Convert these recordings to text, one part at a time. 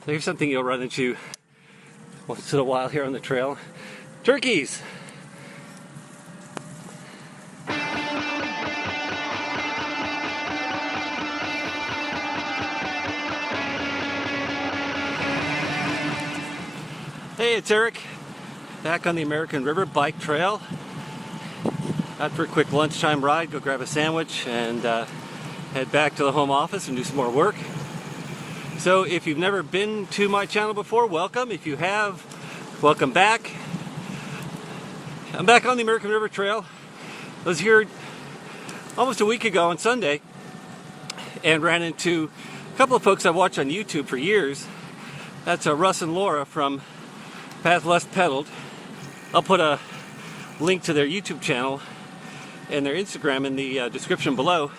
So here's something you'll run into once in a while here on the trail. Turkeys! Hey, it's Eric, back on the American River Bike Trail. Out for a quick lunchtime ride, go grab a sandwich and head back to the home office and do some more work. So if you've never been to my channel before, welcome. If you have, welcome back. I'm back on the American River Trail. I was here almost a week ago on Sunday and ran into a couple of folks I've watched on YouTube for years. That's Russ and Laura from PathLessPedaled. I'll put a link to their YouTube channel and their Instagram in the description below.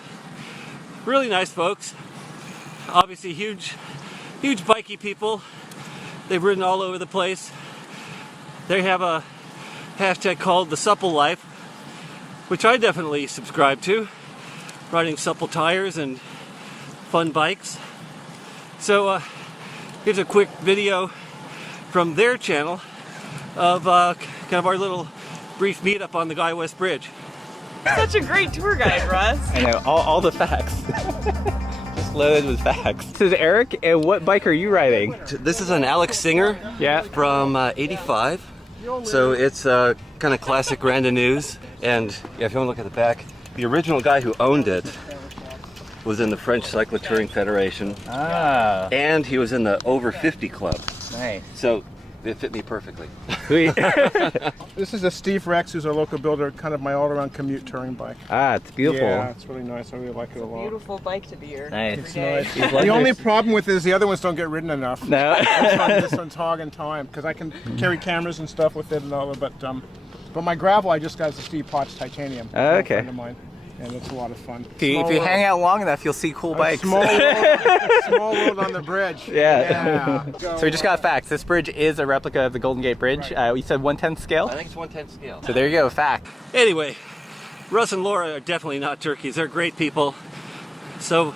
Really nice folks. Obviously huge bikey people. They've ridden all over the place. They have a hashtag called the Supple Life, which I definitely subscribe to. Riding supple tires and fun bikes. So here's a quick video from their channel of kind of our little brief meetup on the Guy West Bridge. Such a great tour guide, Russ. I know, all the facts. Just loaded with facts. This is Eric, and what bike are you riding? This is an Alex Singer from 85. So it's kind of classic randonneurs. And yeah, if you want to look at the back, the original guy who owned it was in the French Cyclotouring Federation. Ah. And he was in the Over 50 Club. Nice. So it fit me perfectly. This is a Steve Rex, who's our local builder, kind of my all-around commute touring bike. Ah, it's beautiful. Yeah, it's really nice. I really like it a lot. Beautiful bike to be here. Nice. It's nice. The only problem with it is the other ones don't get ridden enough. No. This one's hogging time because I can carry cameras and stuff with it and all that. But my gravel, I just got the Steve Potts Titanium. Oh, okay. A friend of mine, and it's a lot of fun. If you hang out long enough, you'll see cool bikes. Small road on the bridge. Yeah. So we just got facts. This bridge is a replica of the Golden Gate Bridge. Right. We said 1/10 scale. I think it's 1/10 scale. So there you go, fact. Anyway, Russ and Laura are definitely not turkeys. They're great people. So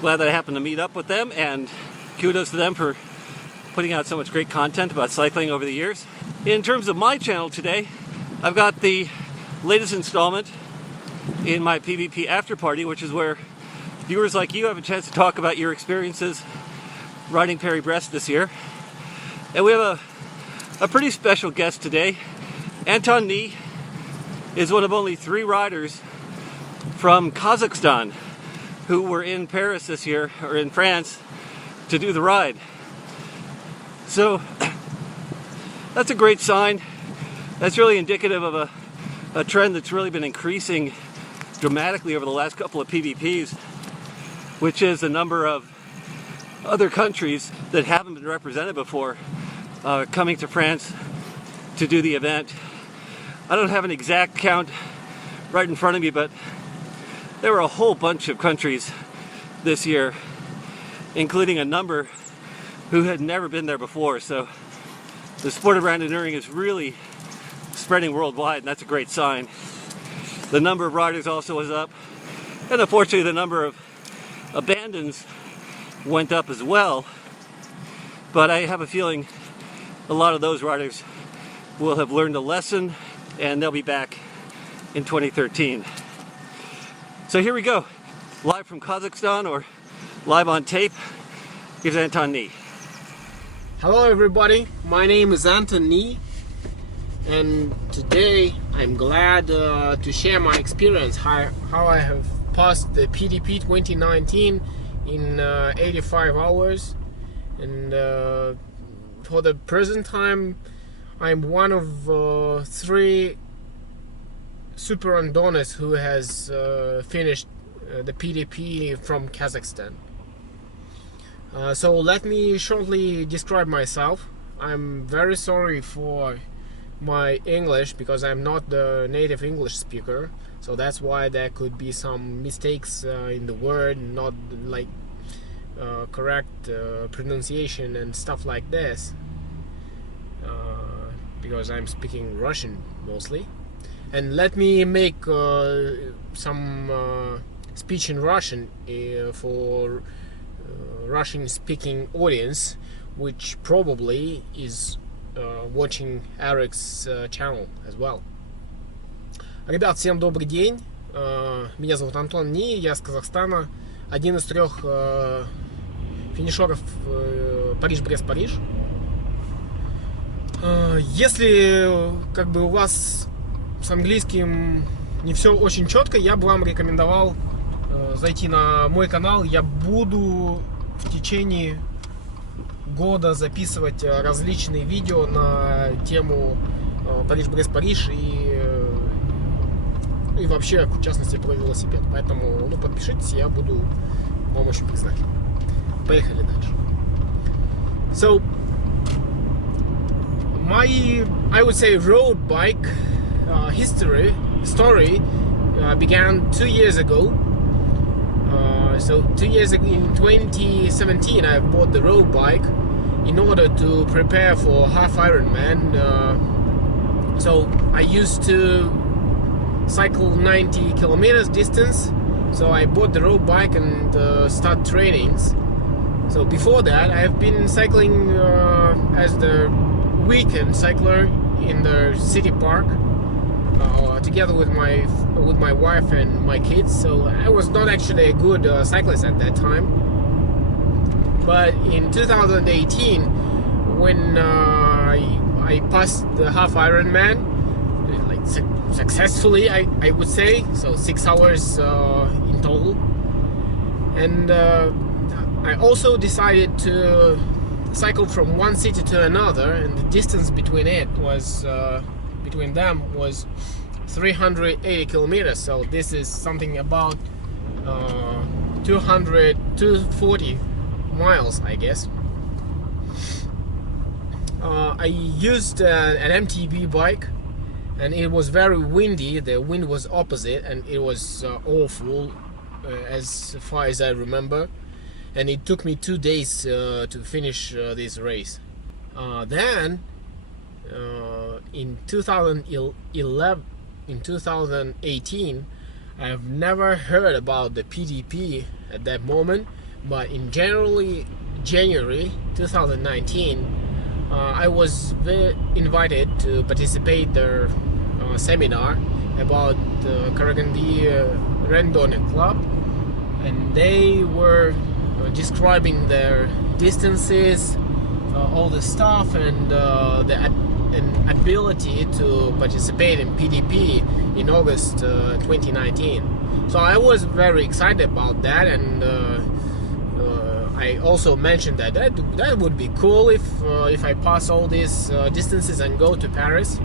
glad that I happened to meet up with them, and kudos to them for putting out so much great content about cycling over the years. In terms of my channel today, I've got the latest installment in my PBP After Party, which is where viewers like you have a chance to talk about your experiences riding Paris Brest this year. And we have a pretty special guest today. Anton Ni is one of only 3 riders from Kazakhstan who were in Paris this year, or in France, to do the ride. So that's a great sign. That's really indicative of a trend that's really been increasing dramatically over the last couple of PBPs, which is the number of other countries that haven't been represented before coming to France to do the event. I don't have an exact count right in front of me, but there were a whole bunch of countries this year, including a number who had never been there before. So the sport of randonneuring is really spreading worldwide, and that's a great sign. The number of riders also was up, and unfortunately the number of abandons went up as well. But I have a feeling a lot of those riders will have learned a lesson, and they'll be back in 2013. So here we go, live from Kazakhstan, or live on tape. Here's Anton Ni. Hello everybody, my name is Anton Ni, and today I'm glad to share my experience how I have passed the PDP 2019 in 85 hours. And for the present time I'm one of 3 super randonneurs who has finished the PDP from Kazakhstan. So let me shortly describe myself. I'm very sorry for my English because I'm not the native English speaker, so that's why there could be some mistakes in the word, not like correct pronunciation and stuff like this, because I'm speaking Russian mostly. And let me make some speech in Russian for Russian-speaking audience, which probably is watching Eric's channel as well. Ребят, всем добрый день. Меня зовут Антон Ни, я из Казахстана. Один из 3 финишеров Paris Brest Париж. Если как бы у вас с английским не все очень четко, я бы вам рекомендовал зайти на мой канал. Я буду в течение года записывать различные видео на тему Paris Brest Париж и вообще, в частности, про велосипед. Поэтому, подпишитесь, я буду вам очень признателен. Поехали дальше. So, my, I would say, road bike story began 2 years ago. So 2 years ago, in 2017, I bought the road bike in order to prepare for half Ironman. So I used to cycle 90 kilometers distance. So I bought the road bike and start trainings. So before that, I have been cycling as the weekend cycler in the city park together with my wife and my kids. So I was not actually a good cyclist at that time. But in 2018, when I passed the half Ironman, like successfully, I would say, so 6 hours in total, and I also decided to cycle from one city to another, and the distance between them was 380 kilometers. So this is something about 240 miles, I guess. I used an MTB bike, and it was very windy. The wind was opposite, and it was awful as far as I remember. And it took me 2 days to finish this race. Then in 2018, I've never heard about the PDP at that moment, but in January 2019, I was invited to participate in the seminar about the Karagandi Randonneuring Club, and they were describing their distances, all the stuff, and the ability to participate in PDP in August 2019. So I was very excited about that, and I also mentioned that would be cool if I pass all these distances and go to Paris.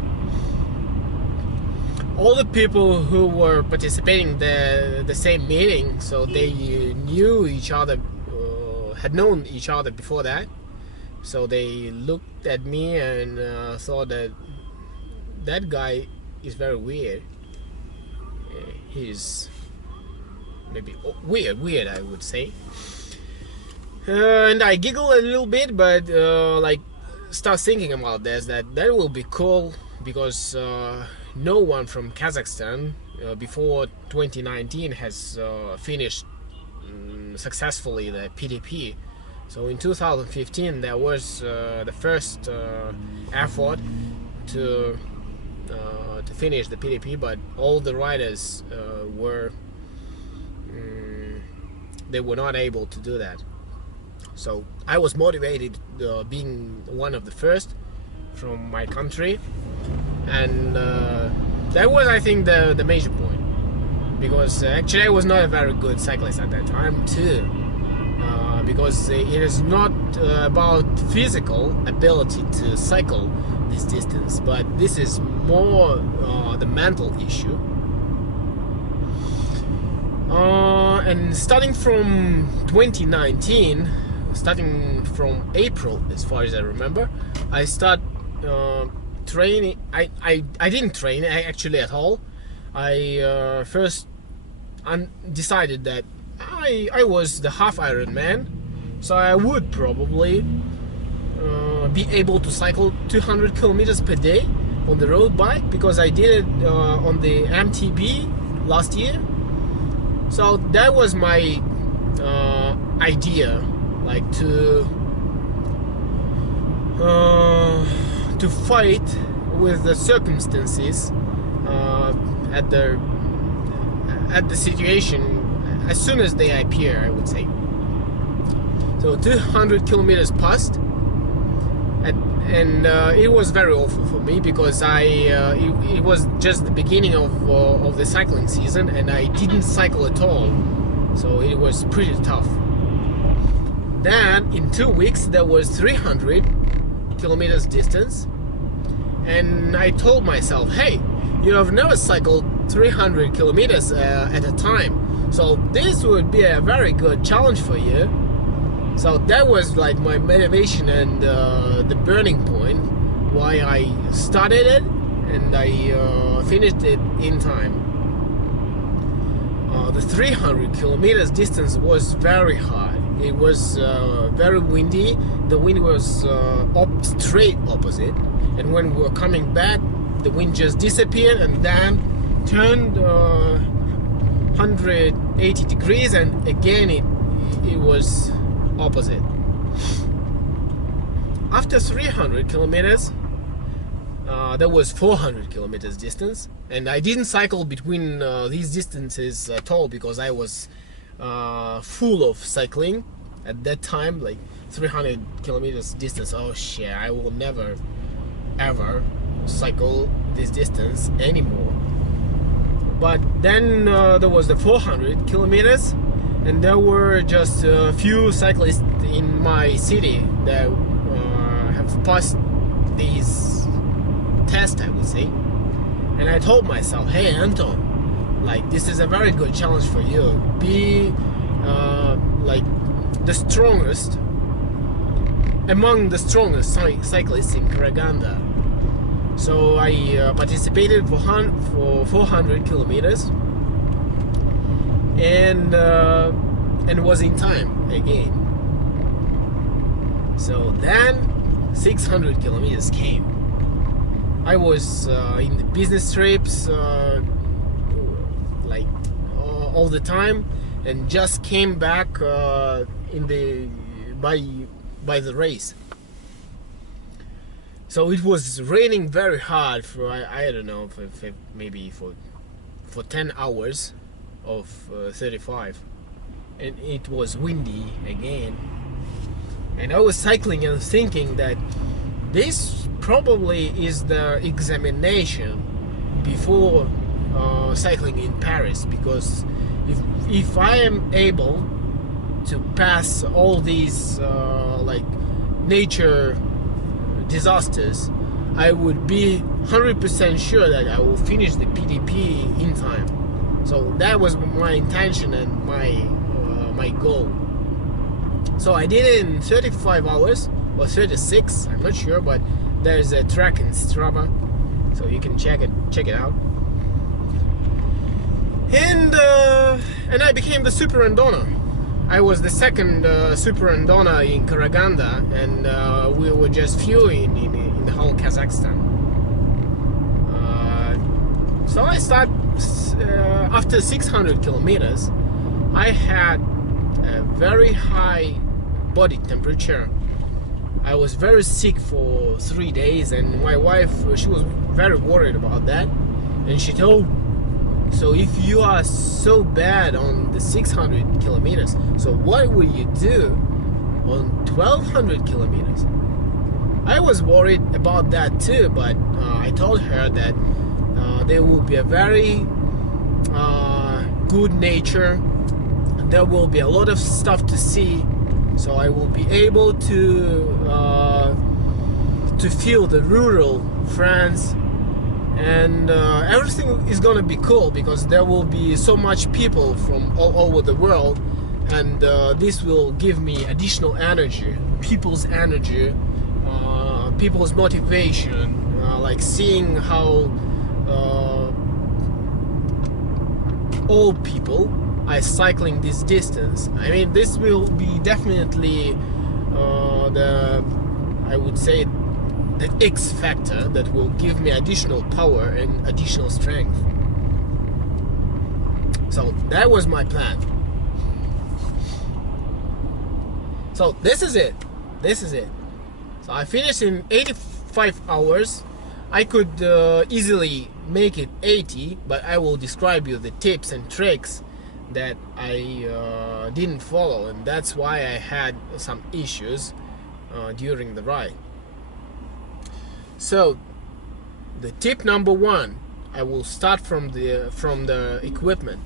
All the people who were participating the same meeting, so they knew each other, had known each other before that. So they looked at me and thought that guy is very weird. He's maybe weird, I would say. And I giggle a little bit, but start thinking about this, that will be cool, because no one from Kazakhstan before 2019 has finished successfully the PDP. So in 2015 there was the first effort to finish the PDP, but all the riders were not able to do that. So I was motivated being one of the first from my country, and that was, I think, the major point, because actually I was not a very good cyclist at that time too, because it is not about physical ability to cycle this distance, but this is more the mental issue. And starting from 2019, starting from April, as far as I remember, I start training. I didn't train actually at all. I first decided that I was the half Ironman, so I would probably be able to cycle 200 kilometers per day on the road bike, because I did it on the MTB last year. So that was my idea like to fight with the circumstances at the situation as soon as they appear, I would say. So 200 kilometers passed, and it was very awful for me because it was just the beginning of the cycling season, and I didn't cycle at all, so it was pretty tough. Then in 2 weeks there was 300 kilometers distance, and I told myself, hey, you have never cycled 300 kilometers at a time, so this would be a very good challenge for you. So that was like my motivation and the burning point why I started it, and I finished it in time. The 300 kilometers distance was very hard. It was very windy. The wind was straight opposite, and when we were coming back, the wind just disappeared and then turned 180 degrees, and again it was opposite. After 300 kilometers, there was 400 kilometers distance, and I didn't cycle between these distances at all because I was full of cycling at that time. Like 300 kilometers distance, oh shit, I will never ever cycle this distance anymore. But then there was the 400 kilometers, and there were just a few cyclists in my city that have passed these tests, I would say. And I told myself, hey Anton, like this is a very good challenge for you. Be like the strongest among the strongest cyclists in Karaganda. So I participated for 400 kilometers, and was in time again. So then 600 kilometers came. I was in the business trips like all the time, and just came back by the race. So it was raining very hard for I don't know, for maybe for 10 hours of 35, and it was windy again. And I was cycling and thinking that this probably is the examination before cycling in Paris, because if I am able to pass all these like nature disasters, I would be 100% sure that I will finish the PDP in time. So that was my intention and my goal. So I did it in 35 hours or 36, I'm not sure, but there's a track in Strava, so you can check it out. And I became the super randonner. I was the second super randonner in Karaganda, and we were just few in the whole Kazakhstan. So I started after 600 kilometers. I had a very high body temperature. I was very sick for 3 days, and my wife, she was very worried about that, and she told, so if you are so bad on the 600 kilometers, so what will you do on 1200 kilometers? I was worried about that too, but I told her that there will be a very good nature, there will be a lot of stuff to see, so I will be able to feel the rural France, and everything is gonna be cool because there will be so much people from all over the world, and this will give me additional energy, people's energy, people's motivation, like seeing how old people are cycling this distance. I mean, this will be definitely I would say the X factor that will give me additional power and additional strength. So that was my plan. So this is it. So I finished in 85 hours. I could easily make it 80, but I will describe you the tips and tricks that I didn't follow, and that's why I had some issues during the ride. So the tip number one, I will start from the equipment.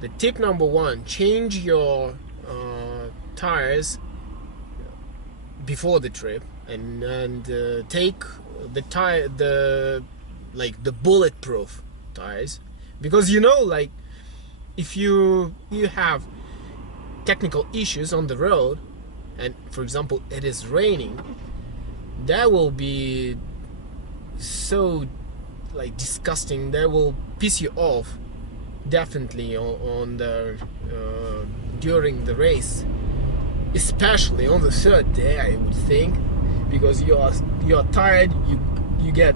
The tip number one: change your tires before the trip, and take the bulletproof tires, because if you have technical issues on the road, and for example it is raining, that will be so disgusting. That will piss you off definitely on the during the race, especially on the third day, I would think, because you are tired, you get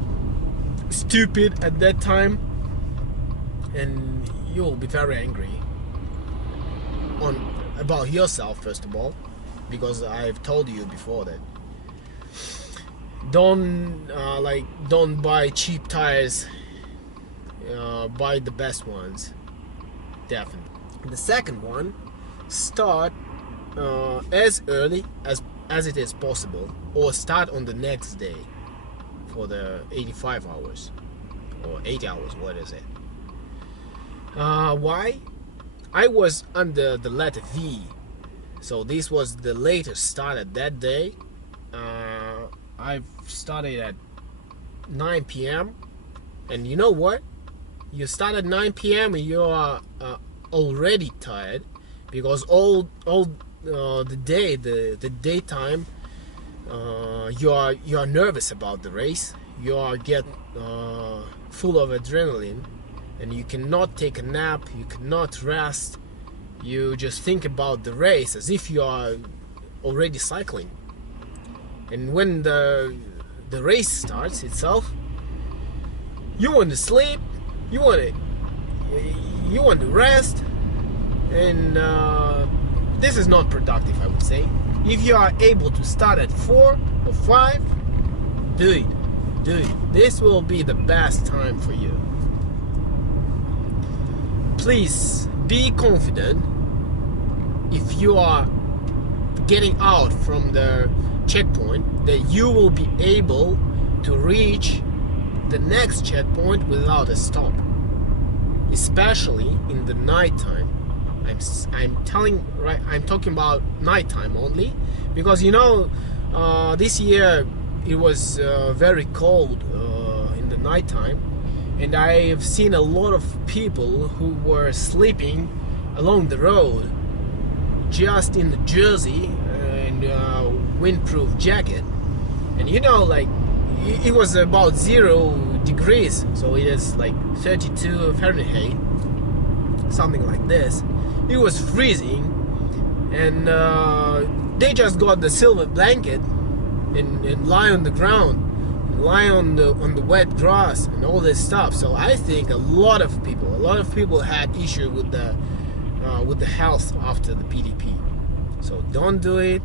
stupid at that time, and you will be very angry about yourself first of all, because I've told you before that don't buy cheap tires, buy the best ones, definitely. The second one, start as early as it is possible, or start on the next day for the 85 hours or 8 hours, what is it? Why? I was under the letter V, so this was the latest start at that day. I've started at 9 p.m. and you know what? You start at 9 p.m. and you are already tired, because all the day, the daytime, you are nervous about the race. You are full of adrenaline, and you cannot take a nap, you cannot rest. You just think about the race as if you are already cycling. And when the race starts itself, you want to sleep, you want to rest, and this is not productive, I would say. If you are able to start at 4 or 5, do it. This will be the best time for you. Please be confident. If you are getting out from the checkpoint, that you will be able to reach the next checkpoint without a stop, especially in the nighttime. I'm talking about nighttime only, because this year it was very cold in the nighttime, and I have seen a lot of people who were sleeping along the road just in the jersey and windproof jacket, and it was about 0 degrees, so it is 32 Fahrenheit, something like this. It was freezing, and they just got the silver blanket and lie on the ground, lie on the wet grass and all this stuff. So I think a lot of people had issue with the health after the PDP. So don't do it.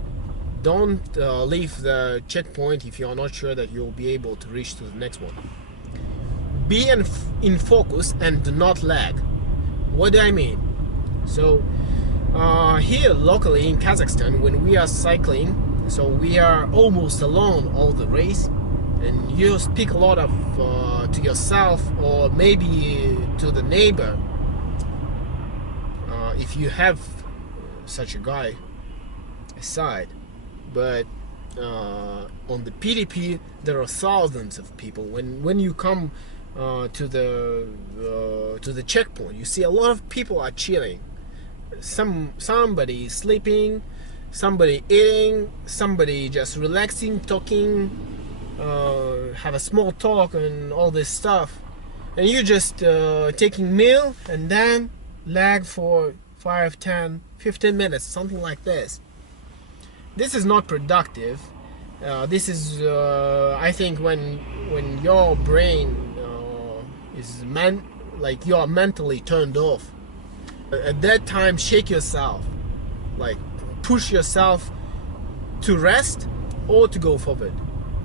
Don't leave the checkpoint if you are not sure that you'll be able to reach to the next one. Be in focus and do not lag. What do I mean? So here locally in Kazakhstan, when we are cycling, so we are almost alone all the race, and you speak a lot of to yourself, or maybe to the neighbor, if you have such a guy aside. But on the PDP there are thousands of people. When you come to the checkpoint, you see a lot of people are chilling. Somebody sleeping, somebody eating, somebody just relaxing, talking, have a small talk and all this stuff, and you just taking meal and then lag for 5, 10, 15 minutes, something like this. This is not productive. This is I think when your brain is you are mentally turned off. At that time, shake yourself, push yourself to rest or to go forward.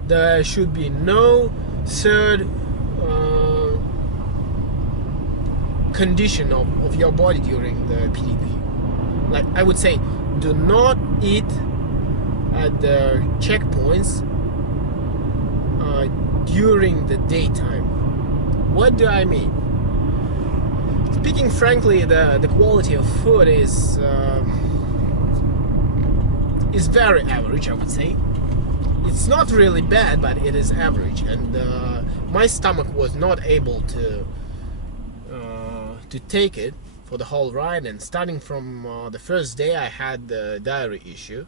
There should be no third condition of your body during the PDP. Like I would say, do not eat at the checkpoints during the daytime. What do I mean? Speaking frankly, the quality of food is very average, I would say. It's not really bad, but it is average, and my stomach was not able to take it for the whole ride. And starting from the first day, I had the diarrhea issue,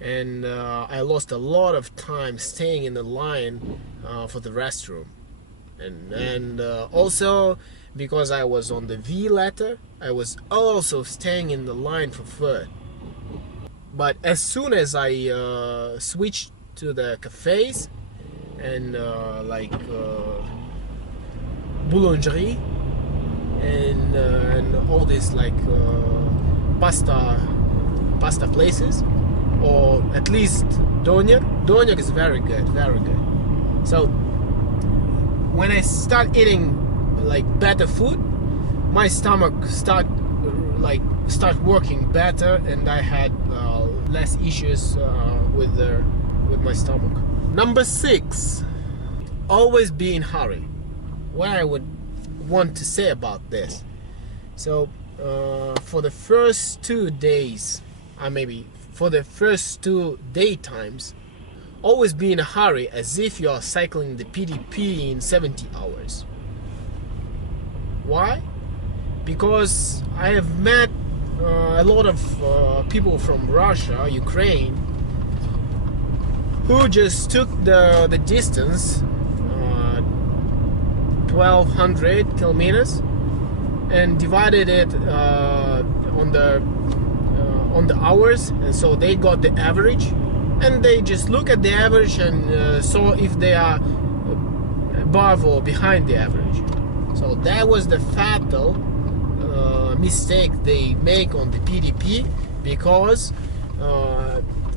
and I lost a lot of time staying in the line for the restroom, and also because I was on the V letter, I was also staying in the line for food. But as soon as I switched to the cafes and boulangerie and all these like pasta places, or at least Donyak is very good, very good. So when I start eating like better food, my stomach start working better, and I had less issues with my stomach. Number 6, always be in hurry. What I would want to say about this, so for the first 2 days, maybe for the first 2 daytimes, always be in a hurry as if you are cycling the PDP in 70 hours. Why? Because I have met a lot of people from Russia, Ukraine, who just took the distance, 1200 kilometers, and divided it on the hours, and so they got the average, and they just look at the average and saw if they are above or behind the average. So that was the fatal mistake they make on the PDP, because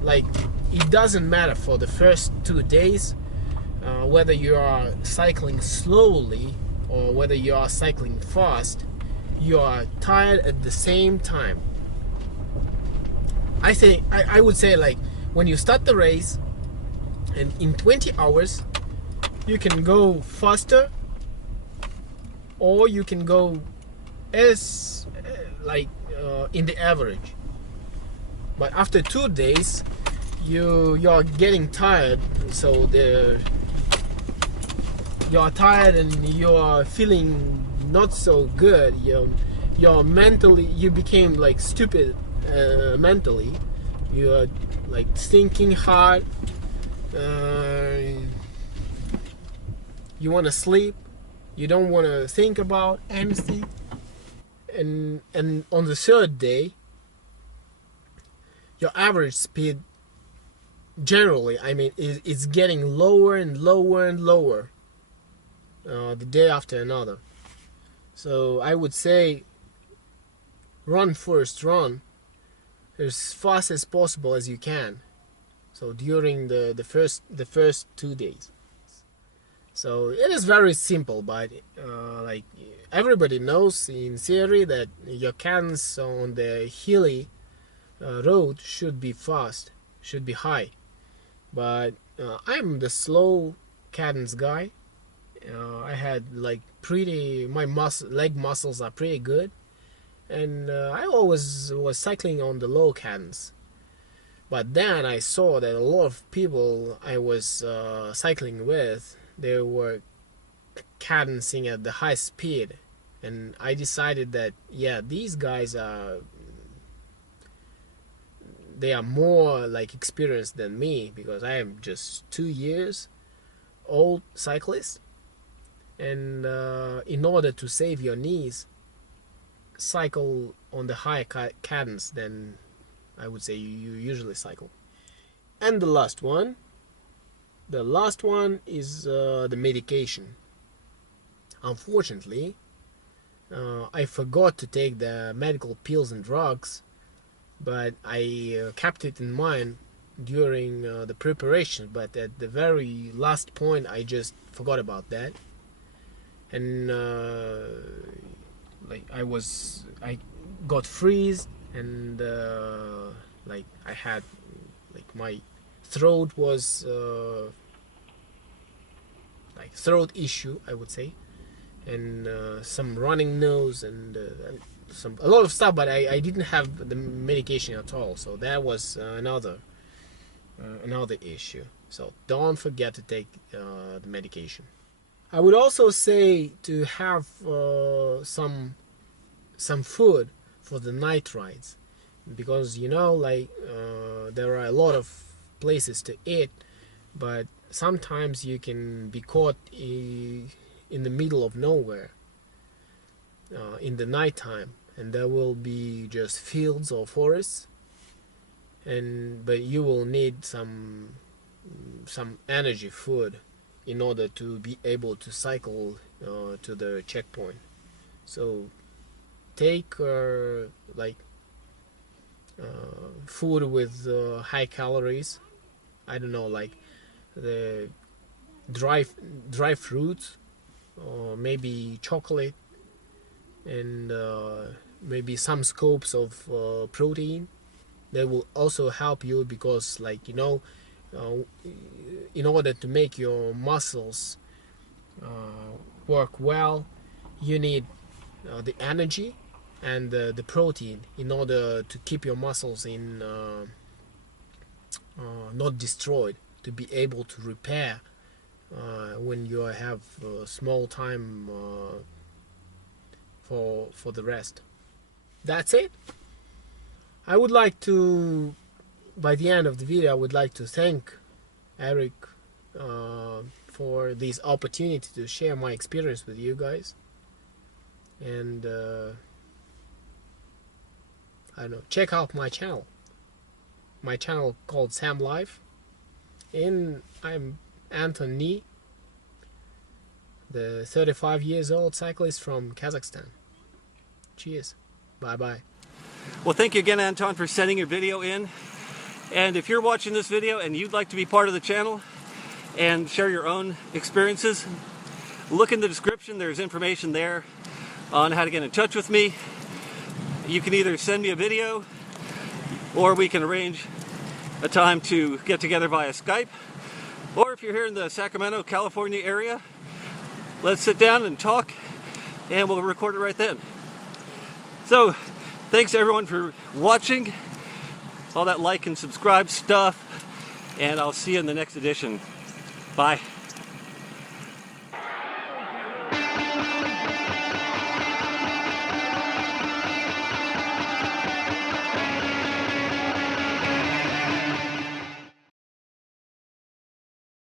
like it doesn't matter for the first 2 days whether you are cycling slowly or whether you are cycling fast, you are tired at the same time. I would say, like, when you start the race and in 20 hours you can go faster or you can go as in the average, but after 2 days you are getting tired, so you are tired and you are feeling not so good. You're mentally, you became like stupid mentally. You are like thinking hard, you want to sleep, you don't want to think about anything. And on the 3rd day, your average speed generally, it's getting lower and lower and lower the day after another. So I would say run as fast as possible as you can. So during the first 2 days. So it is very simple, but like everybody knows in theory that your cadence on the hilly road should be fast, should be high. But I'm the slow cadence guy. I had like my leg muscles are pretty good, and I always was cycling on the low cadence. But then I saw that a lot of people I was cycling with, they were cadencing at the high speed, and I decided that these guys they are more like experienced than me, because I am just 2 years old cyclist. And in order to save your knees, cycle on the high cadence than I would say you usually cycle. And the last one is the medication. Unfortunately, I forgot to take the medical pills and drugs, but I kept it in mind during the preparation, but at the very last point I just forgot about that. And like I got freeze, and like I had, like, my throat was like throat issue, I would say, and some running nose, and a lot of stuff, but I didn't have the medication at all, so that was another issue. So don't forget to take the medication. I would also say to have some food for the night rides, because like there are a lot of places to eat, but sometimes you can be caught in the middle of nowhere in the nighttime, and there will be just fields or forests, but you will need some energy food in order to be able to cycle to the checkpoint. So take food with high calories. I don't know, like the dry fruits, or maybe chocolate, and maybe some scoops of protein. They will also help you, because, like, in order to make your muscles work well, you need the energy and the protein in order to keep your muscles in not destroyed, to be able to repair when you have small time for the rest. That's it. I would like to, by the end of the video, I would like to thank Eric for this opportunity to share my experience with you guys. And I don't know, check out my channel called Sam Life, and I'm Anton Ni, the 35 years old cyclist from Kazakhstan. Cheers. Bye bye. Well, thank you again, Anton, for sending your video in. And if you're watching this video and you'd like to be part of the channel and share your own experiences, look in the description. There's information there on how to get in touch with me. You can either send me a video, or we can arrange a time to get together via Skype. Or if you're here in the Sacramento, California area, let's sit down and talk, and we'll record it right then. So, thanks everyone for watching, all that like and subscribe stuff, and I'll see you in the next edition. Bye.